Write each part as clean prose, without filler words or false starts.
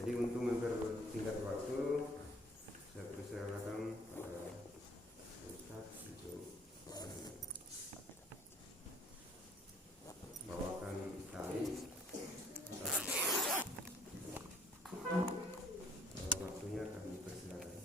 Jadi untuk mempersingkat waktu, saya persilakan pada Ustaz untuk bawakan tali. Waktunya kami persilakan.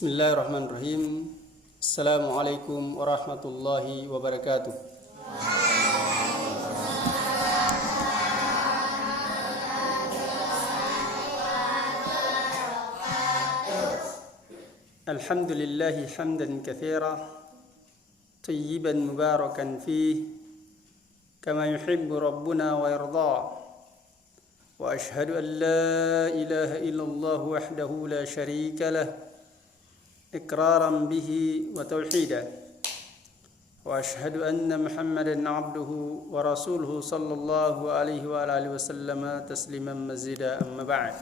Bismillahirrahmanirrahim. Assalamualaikum warahmatullahi wabarakatuh. Alhamdulillahi hamdan katsira tayyiban mubarakan fih kama yuhibbu rabbuna wa yarda. Wa ashhadu an la ilaha illallah wahdahu la syarika lah إقرارا به وتوحيدا وأشهد أن محمدا عبده ورسوله صلى الله عليه وآله وسلم تسليما مزيدا أما بعد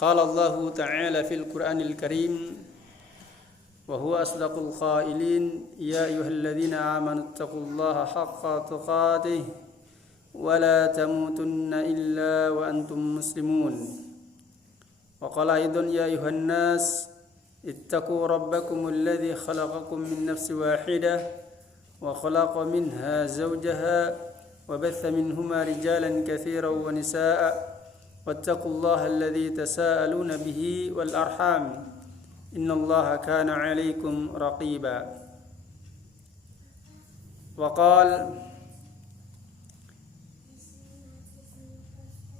قال الله تعالى في القرآن الكريم وهو أصدق القائلين يا أيها الذين آمنوا اتقوا الله حق تقاته ولا تموتن إلا وأنتم مسلمون وقال أيضا يا أيها الناس اتقوا ربكم الذي خلقكم من نفس واحدة وخلق منها زوجها وبث منهما رجالا كثيرا ونساء واتقوا الله الذي تساءلون به والأرحام إن الله كان عليكم رقيبا وقال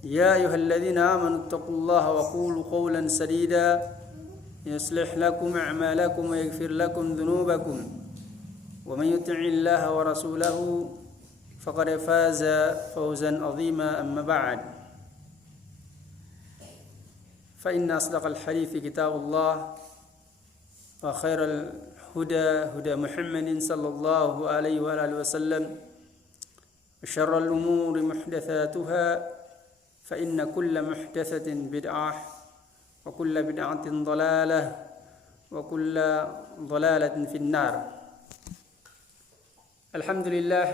يا أيها الذين آمنوا اتقوا الله وقولوا قولا سديدا يصلح لكم أعمالكم ويغفر لكم ذنوبكم ومن يطع الله ورسوله فقد فاز فوزا عظيما أما بعد فإن أصدق الحديث كتاب الله وخير الهدى هدى محمد صلى الله عليه وآله وسلم وشر الأمور محدثاتها فإن كل محدثة بدعة وكل بدعة ضلالة وكل ضلالة في النار. Alhamdulillah,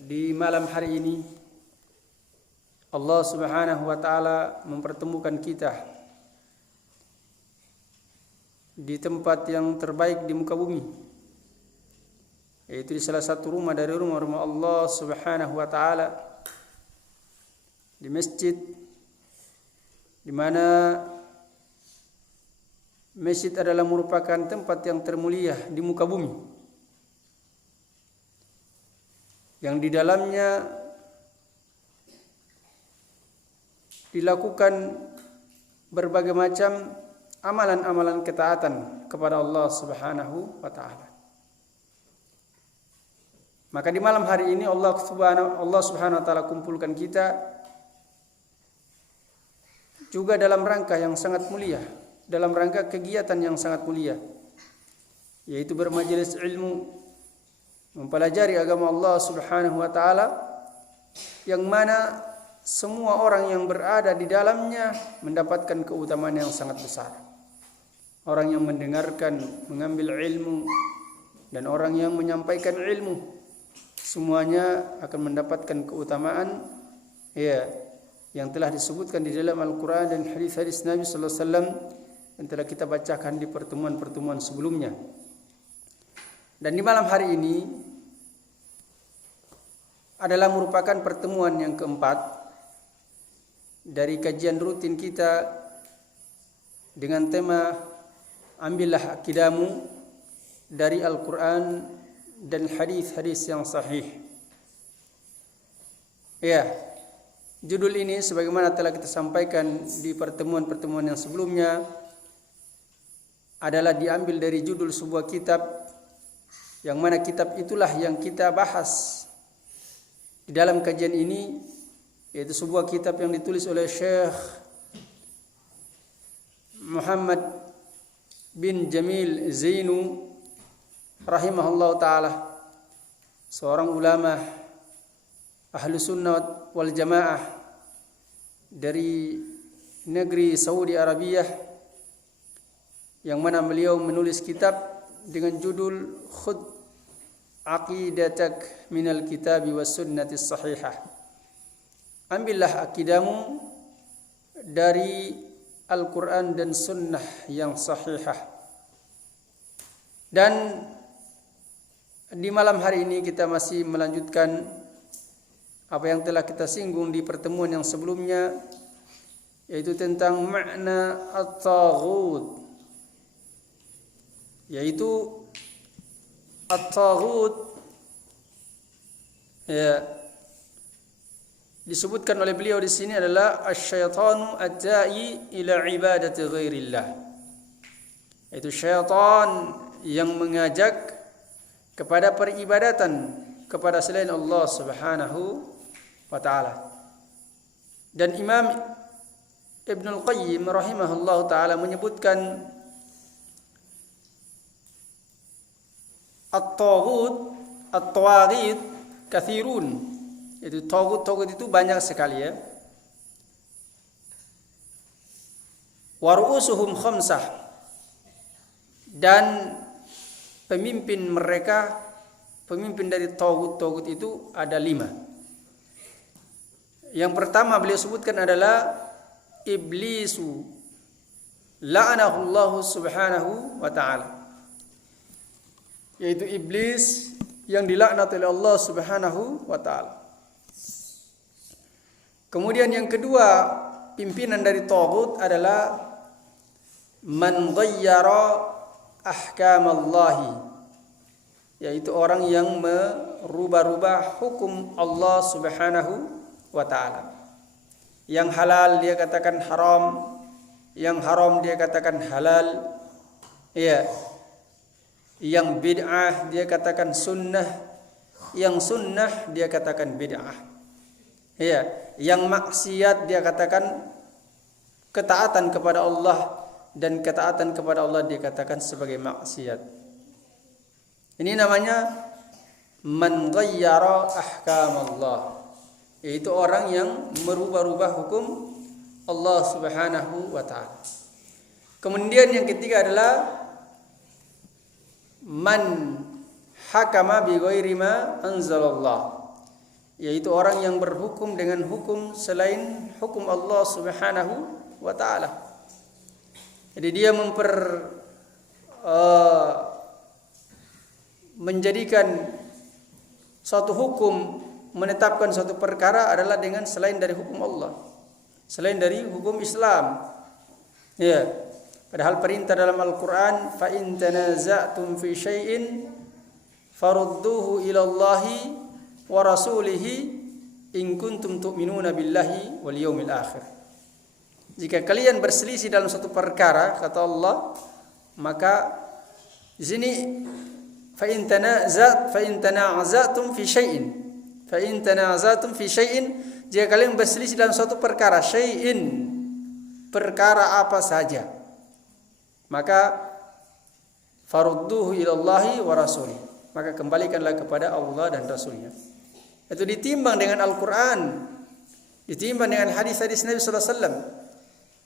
di malam hari ini Allah Subhanahu wa taala mempertemukan kita di tempat yang terbaik di muka bumi, yaitu di salah satu rumah dari rumah-rumah Allah Subhanahu wa taala, di masjid, di mana masjid adalah merupakan tempat yang termulia di muka bumi, yang di dalamnya dilakukan berbagai macam amalan-amalan ketaatan kepada Allah Subhanahu wa taala. Maka di malam hari ini Allah Subhanahu wa taala kumpulkan kita juga dalam rangka yang sangat mulia, dalam rangka kegiatan yang sangat mulia, yaitu bermajelis ilmu, mempelajari agama Allah Subhanahu wa taala, yang mana semua orang yang berada di dalamnya mendapatkan keutamaan yang sangat besar. Orang yang mendengarkan, mengambil ilmu, dan orang yang menyampaikan ilmu, semuanya akan mendapatkan keutamaan yang telah disebutkan di dalam Al-Quran dan hadis-hadis Nabi sallallahu alaihi wasallam yang telah kita bacakan di pertemuan-pertemuan sebelumnya. Dan di malam hari ini adalah merupakan pertemuan yang keempat dari kajian rutin kita dengan tema Ambillah Akidamu dari Al-Quran dan hadis-hadis yang sahih. Judul ini sebagaimana telah kita sampaikan di pertemuan-pertemuan yang sebelumnya adalah diambil dari judul sebuah kitab, yang mana kitab itulah yang kita bahas di dalam kajian ini, yaitu sebuah kitab yang ditulis oleh Syekh Muhammad bin Jamil Zainu rahimahullah ta'ala, seorang ulama ahlu sunnah wal jamaah dari negeri Saudi Arabia, yang mana beliau menulis kitab dengan judul Khud Aqidatak minal kitabi was sunnati sahihah. Ambillah akidamu dari Al-Quran dan sunnah yang sahihah. Dan di malam hari ini kita masih melanjutkan apa yang telah kita singgung di pertemuan yang sebelumnya, yaitu tentang makna at-taghut, yaitu at-taghut ya, disebutkan oleh beliau di sini adalah asyaitanu ad-da'i ila ibadati ghairillah, yaitu syaitan yang mengajak kepada peribadatan kepada selain Allah Subhanahu wa taala. Dan Imam Ibnul Qayyim rahimahullah taala menyebutkan at-taghut, at-tawaghit kathirun, yaitu taghut itu banyak sekali ya. Wa ru'usuhum khamsah, dan pemimpin mereka, pemimpin dari taghut itu ada 5. Yang pertama beliau sebutkan adalah Iblisu la'anahullahu subhanahu wa ta'ala, yaitu iblis yang dilaknat oleh Allah Subhanahu wa taala. Kemudian yang kedua, pimpinan dari taghut adalah man ghayyara ahkamallahi, yaitu orang yang merubah-rubah hukum Allah Subhanahu wa taala. Yang halal dia katakan haram, yang haram dia katakan halal. Ya. Yang bid'ah dia katakan sunnah, yang sunnah dia katakan bid'ah. Ya, yang maksiat dia katakan ketaatan kepada Allah, dan ketaatan kepada Allah dia katakan sebagai maksiat. Ini namanya man ghayyara ahkamallah, yaitu orang yang merubah-rubah hukum Allah Subhanahu wa taala. Kemudian yang ketiga adalah man hakama bi ghairi ma anzalallah, yaitu orang yang berhukum dengan hukum selain hukum Allah Subhanahu wa taala. Jadi dia menjadikan suatu hukum, menetapkan suatu perkara adalah dengan selain dari hukum Allah, selain dari hukum Islam. Ya. Padahal perintah dalam Al-Quran, fa in tanaza'tum fi syai'in farudduhu ila Allahi wa rasulihi in kuntum tu'minuna billahi wal yawmil akhir. Jika kalian berselisih dalam suatu perkara, kata Allah, maka di sini fa in tanaza'tum fi syai'in, jika kalian berselisih dalam suatu perkara, syai'in, perkara apa saja, maka farudduhu ilallahi wa rasulih, maka kembalikanlah kepada Allah dan Rasulnya. Itu ditimbang dengan Al-Quran, ditimbang dengan hadis-hadis Nabi sallallahu alaihi wasallam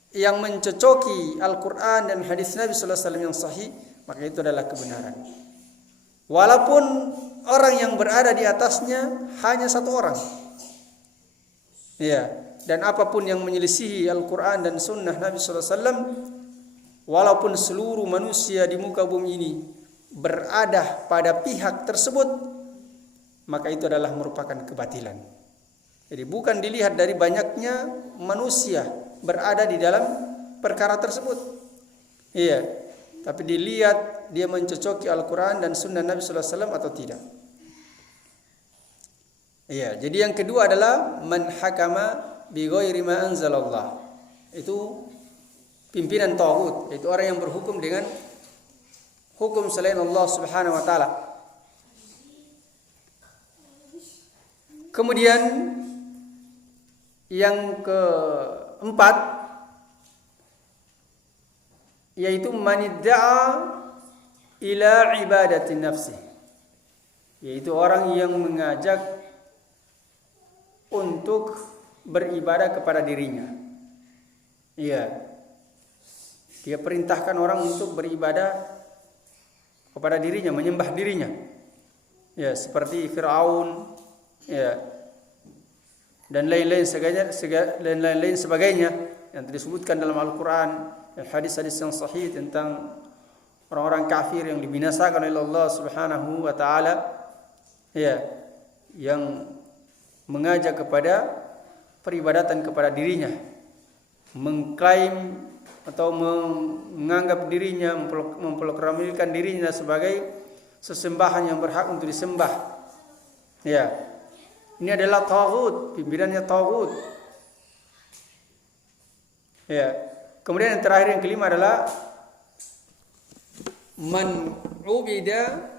yang mencocoki Al-Quran dan hadis Nabi sallallahu alaihi wasallam yang sahih, maka itu adalah kebenaran. Walaupun orang yang berada di atasnya hanya satu orang. Ya, dan apapun yang menyelisihi Al-Quran dan sunnah Nabi sallallahu alaihi wasallam, walaupun seluruh manusia di muka bumi ini berada pada pihak tersebut, maka itu adalah merupakan kebatilan. Jadi bukan dilihat dari banyaknya manusia berada di dalam perkara tersebut. Iya, tapi dilihat dia mencocoki Al-Quran dan sunnah Nabi sallallahu alaihi wasallam atau tidak. Iya, jadi yang kedua adalah man hakama bi ghairi ma anzalallah. Itu pimpinan taghut, yaitu orang yang berhukum dengan hukum selain Allah Subhanahu wa taala. Kemudian yang keempat yaitu manidda'a ila ibadati nafsi, yaitu orang yang mengajak untuk beribadah kepada dirinya. Iya. Dia perintahkan orang untuk beribadah kepada dirinya, menyembah dirinya. Ya, seperti Firaun, ya. Dan lain-lain sebagainya yang disebutkan dalam Al-Qur'an dan hadis-hadis yang sahih tentang orang-orang kafir yang dibinasakan oleh Allah Subhanahu wa taala, ya, yang mengajak kepada peribadatan kepada dirinya, mengklaim atau menganggap dirinya, memproklamirkan dirinya sebagai sesembahan yang berhak untuk disembah. Ya. Ini adalah taghut, pimpinannya taghut. Ya. Kemudian yang terakhir yang kelima adalah man ubida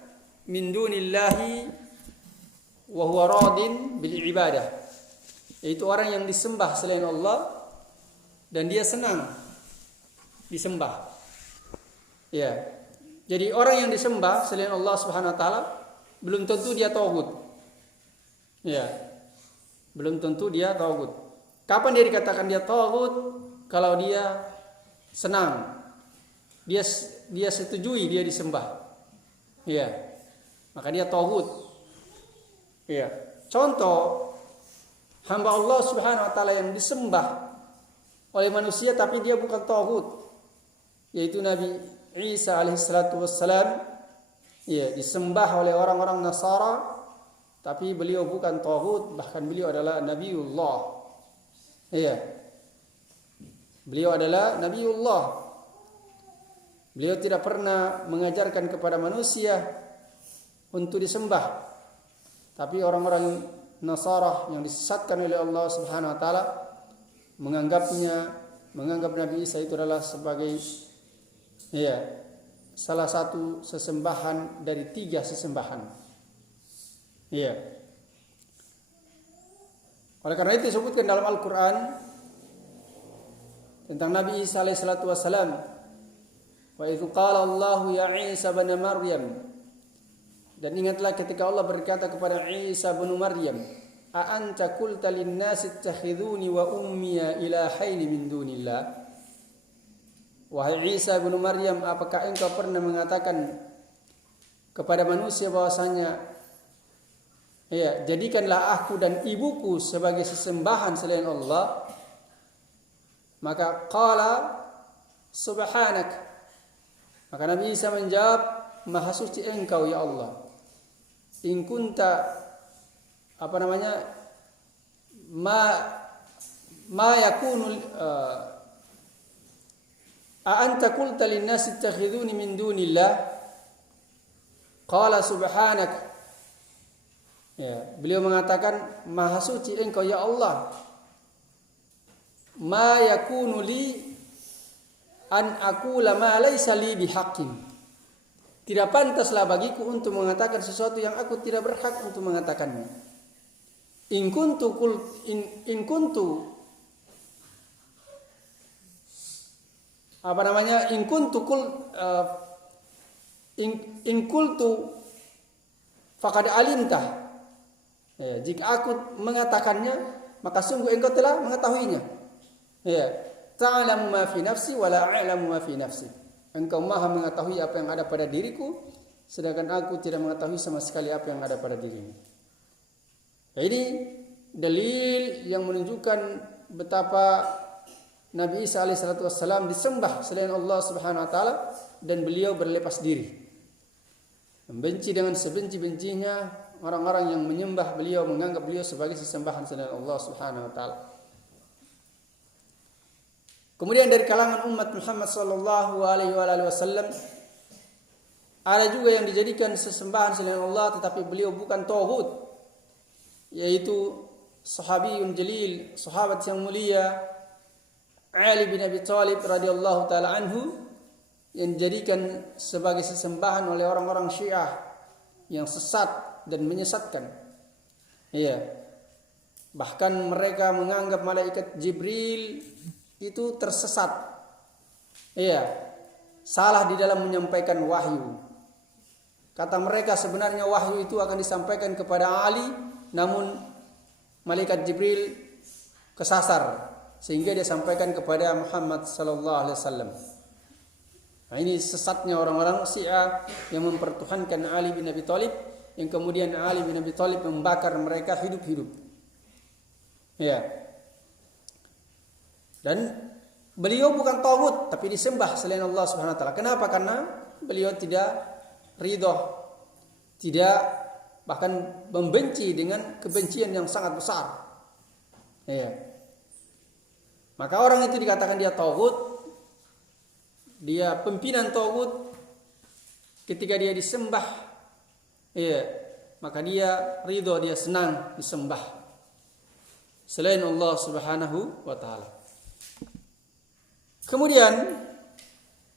min dunillahi wa huwa radin bil ibadah. Yaitu orang yang disembah selain Allah dan dia senang disembah. Ya. Jadi orang yang disembah selain Allah Subhanahu wa taala belum tentu dia taghut. Ya. Belum tentu dia taghut. Kapan dia dikatakan dia taghut? Kalau dia senang. Dia setujui dia disembah. Ya. Maka dia taghut. Ya. Contoh hamba Allah Subhanahu wa taala yang disembah oleh manusia tapi dia bukan taghut, yaitu Nabi Isa alaihissalatu wassalam, ya, disembah oleh orang-orang Nasara tapi beliau bukan taghut, bahkan beliau adalah Nabiullah. Ya. Beliau adalah Nabiullah. Beliau tidak pernah mengajarkan kepada manusia untuk disembah. Tapi orang-orang Nasara yang disesatkan oleh Allah Subhanahu wa taala menganggap Nabi Isa itu adalah sebagai, ya, salah satu sesembahan dari 3 sesembahan. Ya. Oleh karena itu disebutkan dalam Al-Qur'an tentang Nabi Isa alaihissalatu wassalam, wa idz qala Allahu ya Isa bin Maryam, dan ingatlah ketika Allah berkata kepada Isa bin Maryam, a anta qulta lin-nasi ittakhiduni wa ummiya ilahaini min dunillah. Wahai Isa bin Maryam, apakah engkau pernah mengatakan kepada manusia bahwasanya, ya, jadikanlah aku dan ibuku sebagai sesembahan selain Allah? Maka qala subhanak, maka Nabi Isa menjawab, maha suci engkau ya Allah. In kunta ma yakunu a anta qulta lin-nasi ittakhiduni min dunillah. Qala subhanak, ya, beliau mengatakan, maha suci engkau ya Allah. Ma yakunu li an aqula ma laysa li bihaqqin. Tidak pantaslah bagiku untuk mengatakan sesuatu yang aku tidak berhak untuk mengatakannya. In kuntu faqad alimta. Ya, jika aku mengatakannya, maka sungguh engkau telah mengetahuinya. Ya, ta'lamu ma fi nafsi wa la a'lamu ma fi nafsi. Engkau maha mengetahui apa yang ada pada diriku, sedangkan aku tidak mengetahui sama sekali apa yang ada pada dirimu. Ya, ini dalil yang menunjukkan betapa Nabi Isa alaihissalatu wassalam disembah selain Allah Subhanahu wa taala dan beliau berlepas diri. Membenci dengan sebenci-bencinya orang-orang yang menyembah beliau, menganggap beliau sebagai sesembahan selain Allah Subhanahu wa taala. Kemudian dari kalangan umat Muhammad sallallahu alaihi wasallam ada juga yang dijadikan sesembahan selain Allah tetapi beliau bukan taghut, yaitu sahabiyun jalil, sahabat yang mulia Ali bin Abi Thalib radhiyallahu taala anhu, yang dijadikan sebagai sesembahan oleh orang-orang Syiah yang sesat dan menyesatkan. Iya. Bahkan mereka menganggap malaikat Jibril itu tersesat. Iya, salah di dalam menyampaikan wahyu. Kata mereka sebenarnya wahyu itu akan disampaikan kepada Ali, namun malaikat Jibril kesasar sehingga dia sampaikan kepada Muhammad sallallahu alaihi wasallam. Nah, ini sesatnya orang-orang Syiah yang mempertuhankan Ali bin Abi Thalib, yang kemudian Ali bin Abi Thalib membakar mereka hidup-hidup. Ya. Dan beliau bukan tagut, tapi disembah selain Allah Subhanahu wa taala. Kenapa? Karena beliau tidak ridho, tidak, bahkan membenci dengan kebencian yang sangat besar. Ya. Maka orang itu dikatakan dia tagut, dia pimpinan tagut ketika dia disembah. Ya, maka dia ridho, dia senang disembah selain Allah Subhanahu wa taala. Kemudian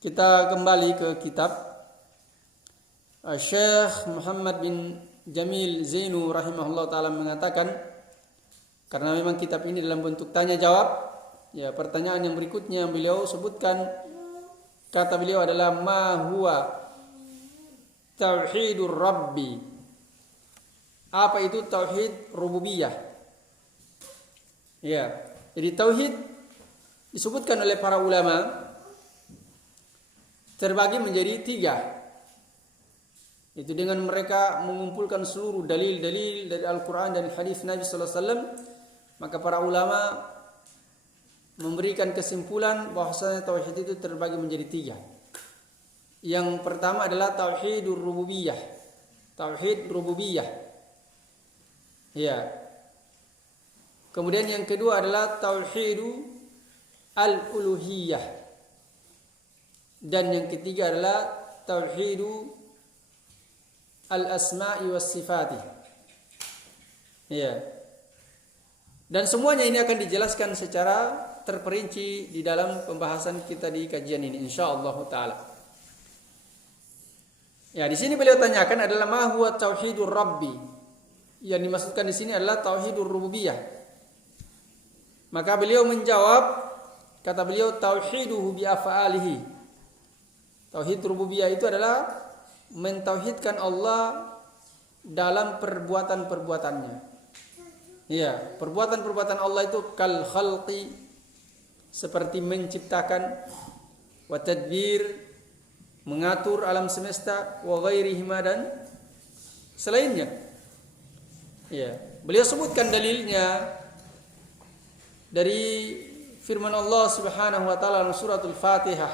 kita kembali ke kitab Syekh Muhammad bin Jamil Zainu rahimahullah taala mengatakan, karena memang kitab ini dalam bentuk tanya jawab, ya, pertanyaan yang berikutnya yang beliau sebutkan, kata beliau adalah ma huwa tauhidur rabbi. Apa itu tauhid rububiyah? Ya, jadi tauhid disebutkan oleh para ulama terbagi menjadi 3. Itu dengan mereka mengumpulkan seluruh dalil-dalil dari Al-Quran dan hadis Nabi sallallahu alaihi wasallam, maka para ulama memberikan kesimpulan bahwasanya tauhid itu terbagi menjadi 3. Yang pertama adalah tauhidur rububiyah. Tauhid rububiyah. Ya. Kemudian yang kedua adalah tauhidu al-uluhiyah. Dan yang ketiga adalah tauhidu al-asma'i was sifati. Ya. Dan semuanya ini akan dijelaskan secara terperinci di dalam pembahasan kita di kajian ini insyaallah taala. Ya, di sini beliau tanyakan adalah ma huwa tauhidur rabbi. Yang dimaksudkan di sini adalah tauhidur rububiyah. Maka beliau menjawab, kata beliau tauhiduhu bi af'alihi. Tauhid rububiyah itu adalah mentauhidkan Allah dalam perbuatan-perbuatannya. Ya, perbuatan-perbuatan Allah itu kal khalqi, seperti menciptakan, wa tadbir, mengatur alam semesta, wa ghairihima, dan selainnya. Ya, beliau sebutkan dalilnya dari firman Allah Subhanahu wa taala dalam suratul Fatihah.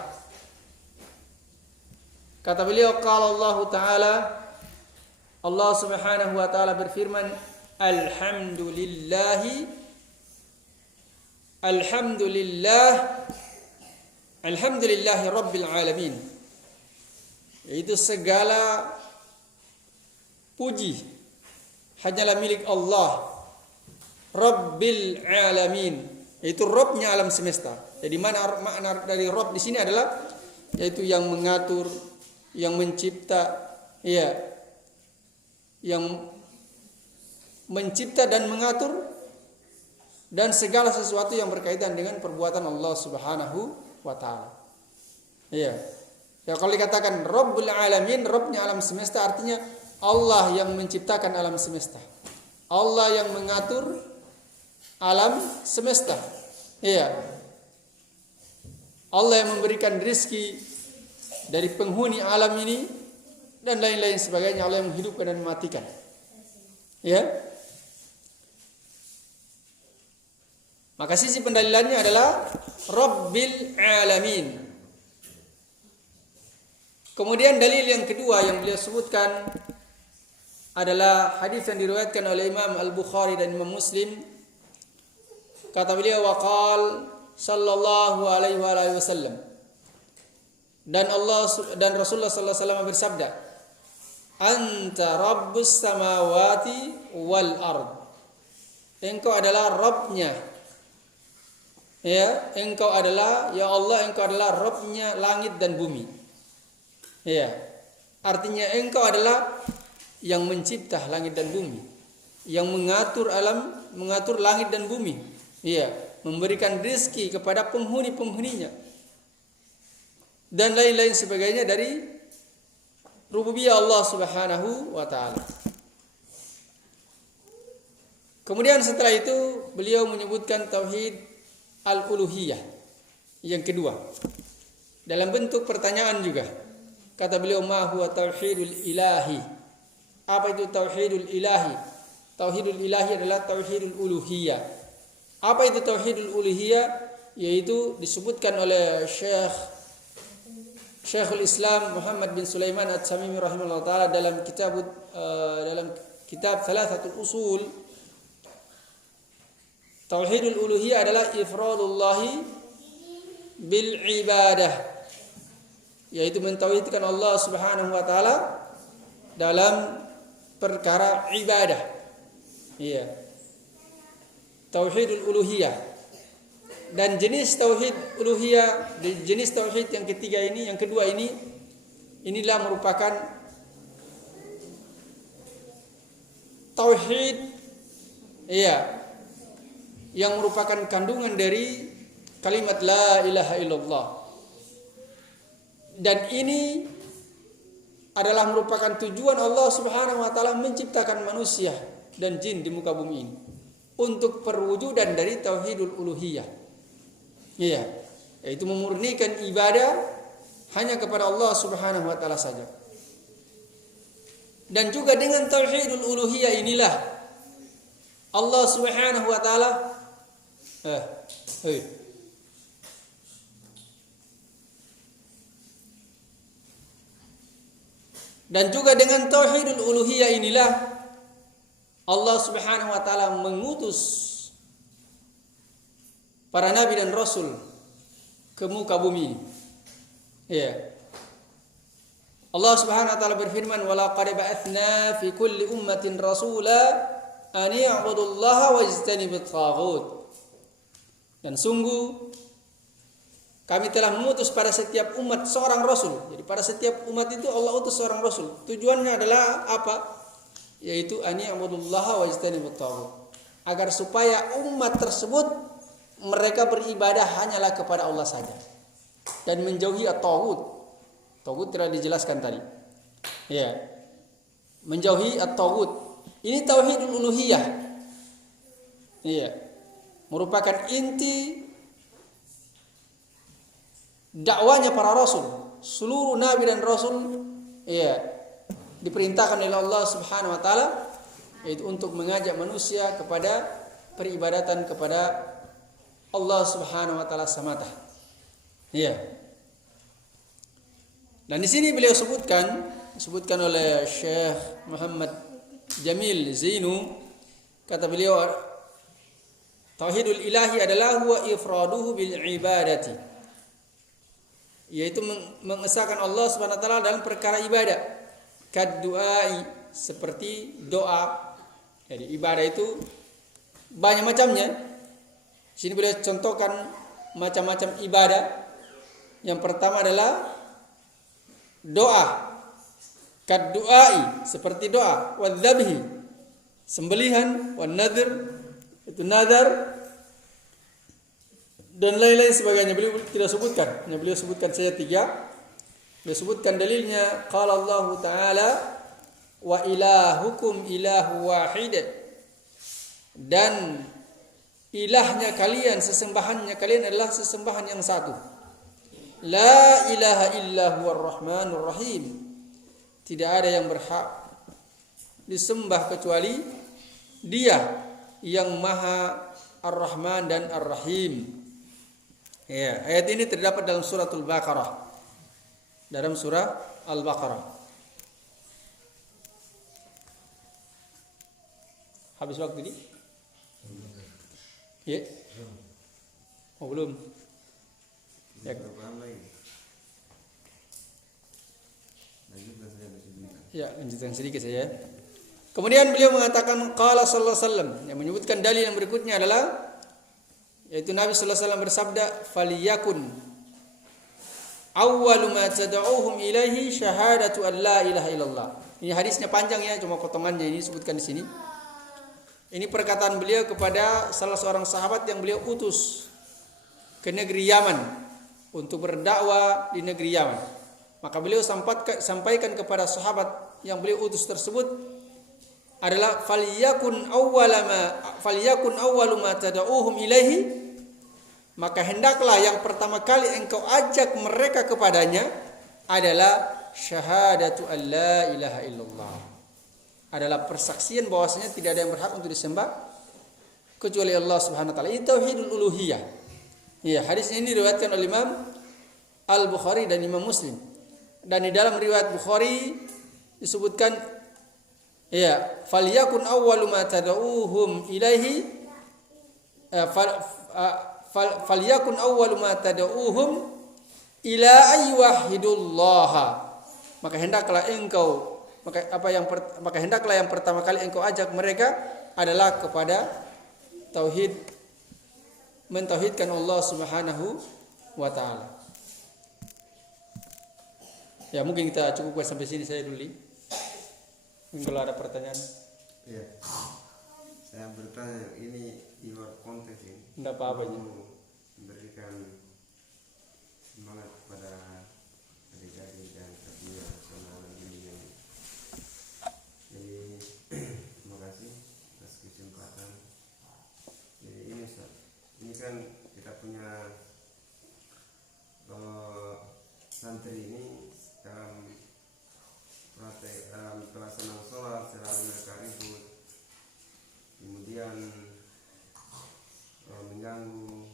Kata beliau, qala Allah taala, Allah Subhanahu wa taala berfirman, alhamdulillahi rabbil alamin. Yaitu segala puji hanyalah milik Allah, Rabbil alamin, yaitu Rabbnya alam semesta. Jadi makna dari Rabb di sini adalah yaitu yang mengatur, yang mencipta, ya, yang mencipta dan mengatur, dan segala sesuatu yang berkaitan dengan perbuatan Allah Subhanahu wa taala. Ya. Ya, kalau dikatakan Rabbul alamin, Rabbnya alam semesta, artinya Allah yang menciptakan alam semesta. Allah yang mengatur alam semesta. Iya. Allah yang memberikan rezeki dari penghuni alam ini dan lain-lain sebagainya. Allah yang menghidupkan dan mematikan. Ya. Maka sisi pendalilannya adalah Rabbil alamin. Kemudian dalil yang kedua yang beliau sebutkan adalah hadis yang diriwayatkan oleh Imam Al-Bukhari dan Imam Muslim. Kata beliau, waqal sallallahu alaihi wasallam, dan Rasulullah sallallahu alaihi wasallam bersabda, anta rabbus samawati wal ard. Engkau adalah Rabbnya. Ya, engkau adalah, ya Allah, engkau adalah Rabbnya langit dan bumi. Ya. Artinya engkau adalah yang mencipta langit dan bumi, yang mengatur alam mengatur langit dan bumi. Iya, memberikan rezeki kepada penghuni-penghuninya. Dan lain-lain sebagainya dari rububiyah Allah Subhanahu wa taala. Kemudian setelah itu beliau menyebutkan tauhid al-uluhiyah yang kedua. Dalam bentuk pertanyaan juga. Kata beliau, ma huwa tauhidul ilahi? Apa itu tauhidul ilahi? Tauhidul ilahi adalah tauhidul uluhiyah. Apa itu tauhidul uluhiyah? Yaitu disebutkan oleh Syekhul Islam Muhammad bin Sulaiman At-Tamimi rahimahullah taala dalam kitab Thalathatul Usul. Tauhidul uluhiyah adalah ifradullahi bil ibadah, yaitu mentauhidkan Allah Subhanahu wa taala dalam perkara ibadah. Iya. Tauhidul uluhiyah. Dan jenis tauhid uluhiyah, jenis tauhid yang ketiga ini, yang kedua ini, inilah merupakan tauhid, iya, yang merupakan kandungan dari kalimat la ilaha illallah. Dan ini adalah merupakan tujuan Allah Subhanahu wa taala menciptakan manusia dan jin di muka bumi ini untuk perwujudan dari tauhidul uluhiyah. Iya, yaitu memurnikan ibadah hanya kepada Allah Subhanahu wa taala saja. Dan juga dengan tauhidul uluhiyah inilah Allah Subhanahu wa taala dan juga dengan tauhidul uluhiyah inilah Allah Subhanahu wa taala mengutus para nabi dan rasul ke muka bumi. Ya. Allah Subhanahu wa taala berfirman, "Wa laqad ba'atsna fi kulli ummatin rasula an i'budullaha wajtanibut taghut." Dan sungguh kami telah mengutus pada setiap umat seorang rasul. Jadi pada setiap umat itu Allah utus seorang rasul. Tujuannya adalah apa? Yaitu an i'budullaha wajtanibut taghut. Agar supaya umat tersebut mereka beribadah hanyalah kepada Allah saja dan menjauhi at-taghut. Taghut telah dijelaskan tadi. Ya. Menjauhi at-taghut. Ini tauhidul uluhiyah. Iya. Merupakan inti dakwanya para rasul. Seluruh nabi dan rasul diperintahkan oleh Allah Subhanahu wa taala yaitu untuk mengajak manusia kepada peribadatan kepada Allah Subhanahu wa taala semata. Iya. Dan di sini beliau disebutkan oleh Syekh Muhammad Jamil Zainu, kata beliau tauhidul ilahi adalah huwa ifraduhu bil ibadati, yaitu mengesahkan Allah Subhanahu wa taala dalam perkara ibadah. Kad du'ai, seperti doa. Jadi ibadah itu banyak macamnya. Sini beliau contohkan macam-macam ibadah. Yang pertama adalah doa. Kad du'ai, seperti doa. Wa dzabhi, sembelihan. Wa nadhr, itu nadar. Dan lain-lain sebagainya beliau tidak sebutkan. Hanya beliau sebutkan saja 3. Beliau sebutkan dalilnya, qala Allah Ta'ala wa ilahukum ilahu wahid. Dan ilahnya kalian, sesembahannya kalian adalah sesembahan yang satu. La ilaha illa huwar rahmanur rahim. Tidak ada yang berhak disembah kecuali Dia yang Maha Ar-Rahman dan Ar-Rahim. Ya, ayat ini terdapat dalam suratul Baqarah. Dalam surah Al-Baqarah. Habis waktu ini? Ya? Oh, belum. Ya, lanjutkan sedikit saja. Kemudian beliau mengatakan qala sallallahu alaihi wasallam, yang menyebutkan dalil yang berikutnya adalah yaitu Nabi sallallahu alaihi wasallam bersabda, "Faliyakun awwalu ma tad'uuhum ilaihi syahadatu an la ilaha illallah." Ini hadisnya panjang ya, cuma potongannya ini disebutkan di sini. Ini perkataan beliau kepada salah seorang sahabat yang beliau utus ke negeri Yaman untuk berdakwah di negeri Yaman. Maka beliau sampaikan kepada sahabat yang beliau utus tersebut adalah falyakun awwalu ma tad'uuhum ilaihi, maka hendaklah yang pertama kali engkau ajak mereka kepadanya adalah syahadatu alla ilaha illallah, adalah persaksian bahwasanya tidak ada yang berhak untuk disembah kecuali Allah Subhanahu wa taala. Ini tauhidul uluhiyah. Ya, hadis ini diriwayatkan oleh Imam Al-Bukhari dan Imam Muslim. Dan di dalam riwayat Bukhari disebutkan ya, falyakun awwalu ma tad'uuhum ilaihi falyakun awwalu ma tad'uuhum ila ayyuhidullah. Maka hendaklah yang pertama kali engkau ajak mereka adalah kepada tauhid, mentauhidkan Allah Subhanahu wa taala. Ya, mungkin kita cukupkan sampai sini saya dulu. Mungkin kalau ada pertanyaan. Iya. Saya bertanya, ini di luar konteks ini. Tidak apa-apa ya. Memberikan semangat kepada adik-adik dan kabinet nasional ini. Jadi terima kasih atas kesempatan. Jadi ini Ustaz, ini kan kita punya santri ini dalam pelaksanaan sholat selalu mereka ribut, kemudian mengganggu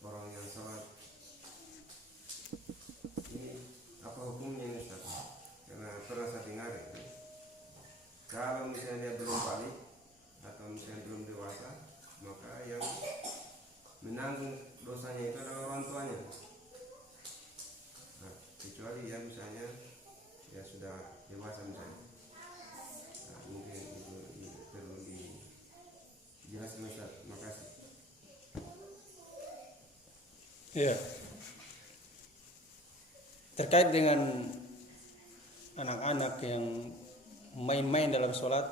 orang yang sholat. Ini apa hukumnya ini Ustaz? Karena pernah saya dengar itu, kalau misalnya dia belum balik atau misalnya belum dewasa, maka yang menanggung dosanya itu adalah orang tuanya. Kecuali ya misalnya ya sudah dewasa misalnya, nah, mungkin itu perlu dijelaskan Ustaz. Makasih. Ya. Terkait dengan anak-anak yang main-main dalam sholat,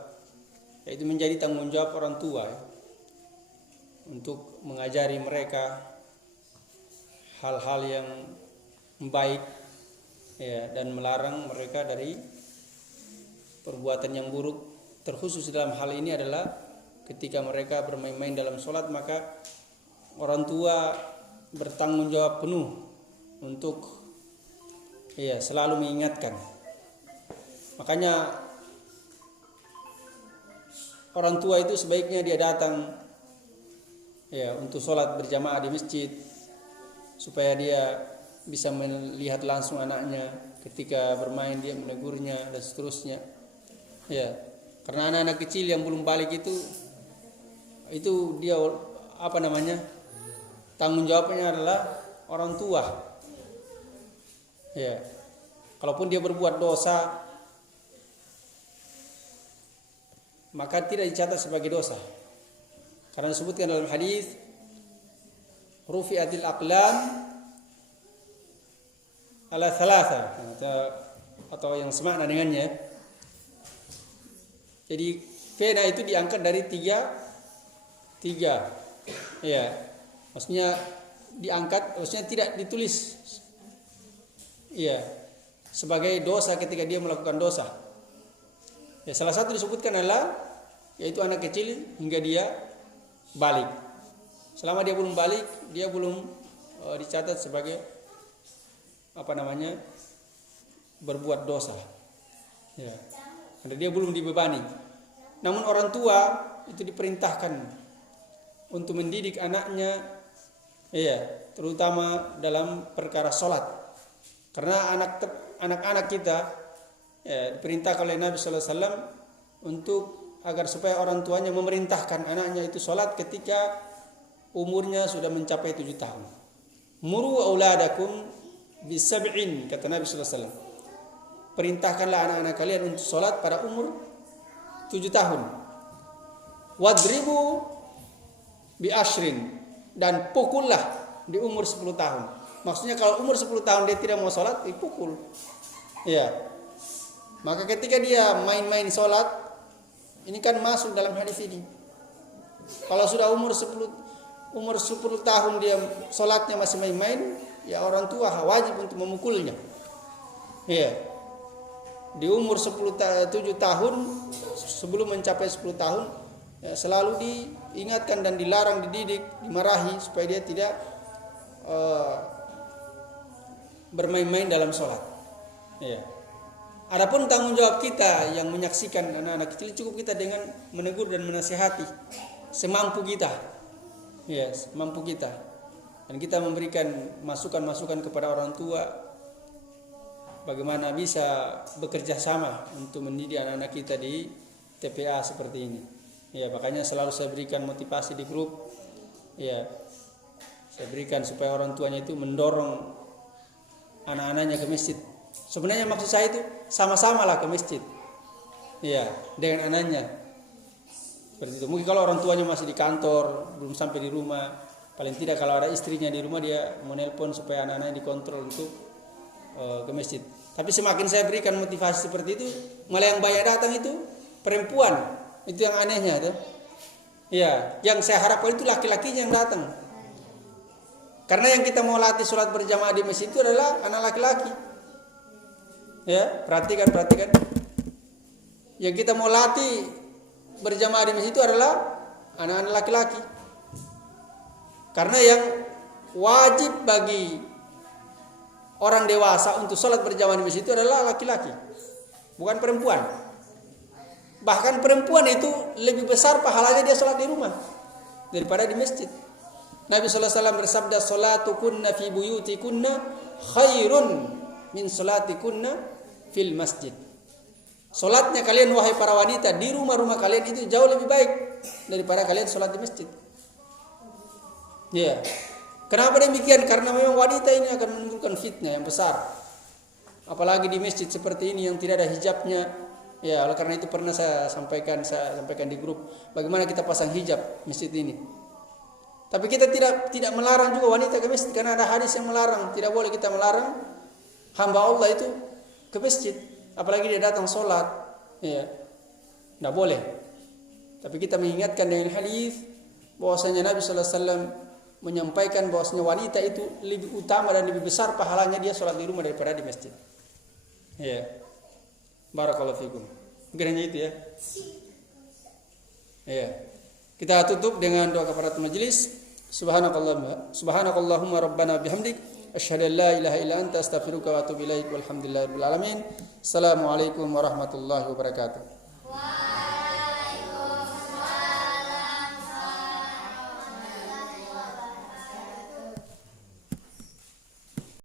yaitu menjadi tanggung jawab orang tua ya, untuk mengajari mereka hal-hal yang baik ya, dan melarang mereka dari perbuatan yang buruk. Terkhusus dalam hal ini adalah ketika mereka bermain-main dalam sholat, maka orang tua bertanggung jawab penuh untuk ya selalu mengingatkan. Makanya orang tua itu sebaiknya dia datang ya untuk sholat berjamaah di masjid, supaya dia bisa melihat langsung anaknya ketika bermain, dia menegurnya dan seterusnya. Ya, karena anak-anak kecil yang belum balik itu dia tanggung jawabnya adalah orang tua. Ya, kalaupun dia berbuat dosa, maka tidak dicatat sebagai dosa. Karena disebutkan dalam hadis, rufi'atil aqlam ala thalatha, atau yang semakna dengannya. Jadi pena itu diangkat dari tiga. Ya, maksudnya diangkat, maksudnya tidak ditulis ya sebagai dosa ketika dia melakukan dosa. Ya, salah satu disebutkan adalah yaitu anak kecil hingga dia balik. Selama dia belum balik, dia belum dicatat sebagai berbuat dosa. Ya. Karena dia belum dibebani. Namun orang tua itu diperintahkan untuk mendidik anaknya, ya, terutama dalam perkara sholat. Karena anak-anak kita ya, diperintahkan oleh Nabi sallallahu alaihi wasallam untuk agar supaya orang tuanya memerintahkan anaknya itu sholat ketika umurnya sudah mencapai 7 tahun. Muru auladakum bisab'in, kata Nabi sallallahu alaihi wasallam. Perintahkanlah anak-anak kalian untuk sholat pada umur 7 tahun. Wadribu bi ashrin, dan pukullah di umur 10 tahun. Maksudnya kalau umur 10 tahun dia tidak mau sholat, dipukul. Ya. Maka ketika dia main-main sholat, Ini kan masuk dalam hadis ini. Kalau sudah umur 10 tahun dia sholatnya masih main-main, ya orang tua wajib untuk memukulnya. Iya. Di umur 7 tahun sebelum mencapai 10 tahun ya, selalu diingatkan dan dilarang, dididik, dimarahi supaya dia tidak bermain-main dalam sholat. Iya. Adapun tanggung jawab kita yang menyaksikan anak-anak kecil, cukup kita dengan menegur dan menasihati semampu kita. Ya, semampu kita. Dan kita memberikan masukan-masukan kepada orang tua bagaimana bisa bekerja sama untuk mendidik anak-anak kita di TPA seperti ini. Ya, makanya selalu saya berikan motivasi di grup. Ya. Saya berikan supaya orang tuanya itu mendorong anak-anaknya ke masjid. Sebenarnya maksud saya itu sama-sama lah ke masjid. Ya, dengan anaknya. Seperti itu. Mungkin kalau orang tuanya masih di kantor, belum sampai di rumah, paling tidak kalau ada istrinya di rumah dia mau nelpon supaya anak-anaknya dikontrol untuk ke masjid. Tapi semakin saya berikan motivasi seperti itu, malah yang banyak datang itu perempuan. Itu yang anehnya tuh. Ya, yang saya harapkan itu laki-lakinya yang datang. Karena yang kita mau latih sholat berjamaah di masjid itu adalah anak laki-laki. Ya, perhatikan. Yang kita mau latih berjamaah di masjid itu adalah anak-anak laki-laki. Karena yang wajib bagi orang dewasa untuk sholat berjamaah di masjid itu adalah laki-laki, bukan perempuan. Bahkan perempuan itu lebih besar pahalanya dia sholat di rumah daripada di masjid. Nabi SAW bersabda, "Salatukunna fi buyutikunna khairun min salatikunna fil masjid." Sholatnya kalian wahai para wanita di rumah-rumah kalian itu jauh lebih baik daripada kalian sholat di masjid. Ya. Kenapa demikian? Karena memang wanita ini akan menimbulkan fitnah yang besar. Apalagi di masjid seperti ini yang tidak ada hijabnya. Ya, oleh karena itu pernah saya sampaikan di grup bagaimana kita pasang hijab masjid ini. Tapi kita tidak melarang juga wanita ke masjid karena ada hadis yang melarang. Tidak boleh kita melarang hamba Allah itu ke masjid, apalagi dia datang sholat. Ya, tidak boleh. Tapi kita mengingatkan dengan hadis bahwasanya Nabi SAW menyampaikan bahwasanya wanita itu lebih utama dan lebih besar pahalanya dia sholat di rumah daripada di masjid. Ya, barakallahu fikum. Mungkin hanya itu ya. Ya, kita tutup dengan doa kafaratul majelis. Subhanakallahumma rabbana bihamdik asyhadu an la ilaha illa anta astaghfiruka wa atubu ilaik walhamdulillahi rabbil alamin. Assalamualaikum warahmatullahi wabarakatuh.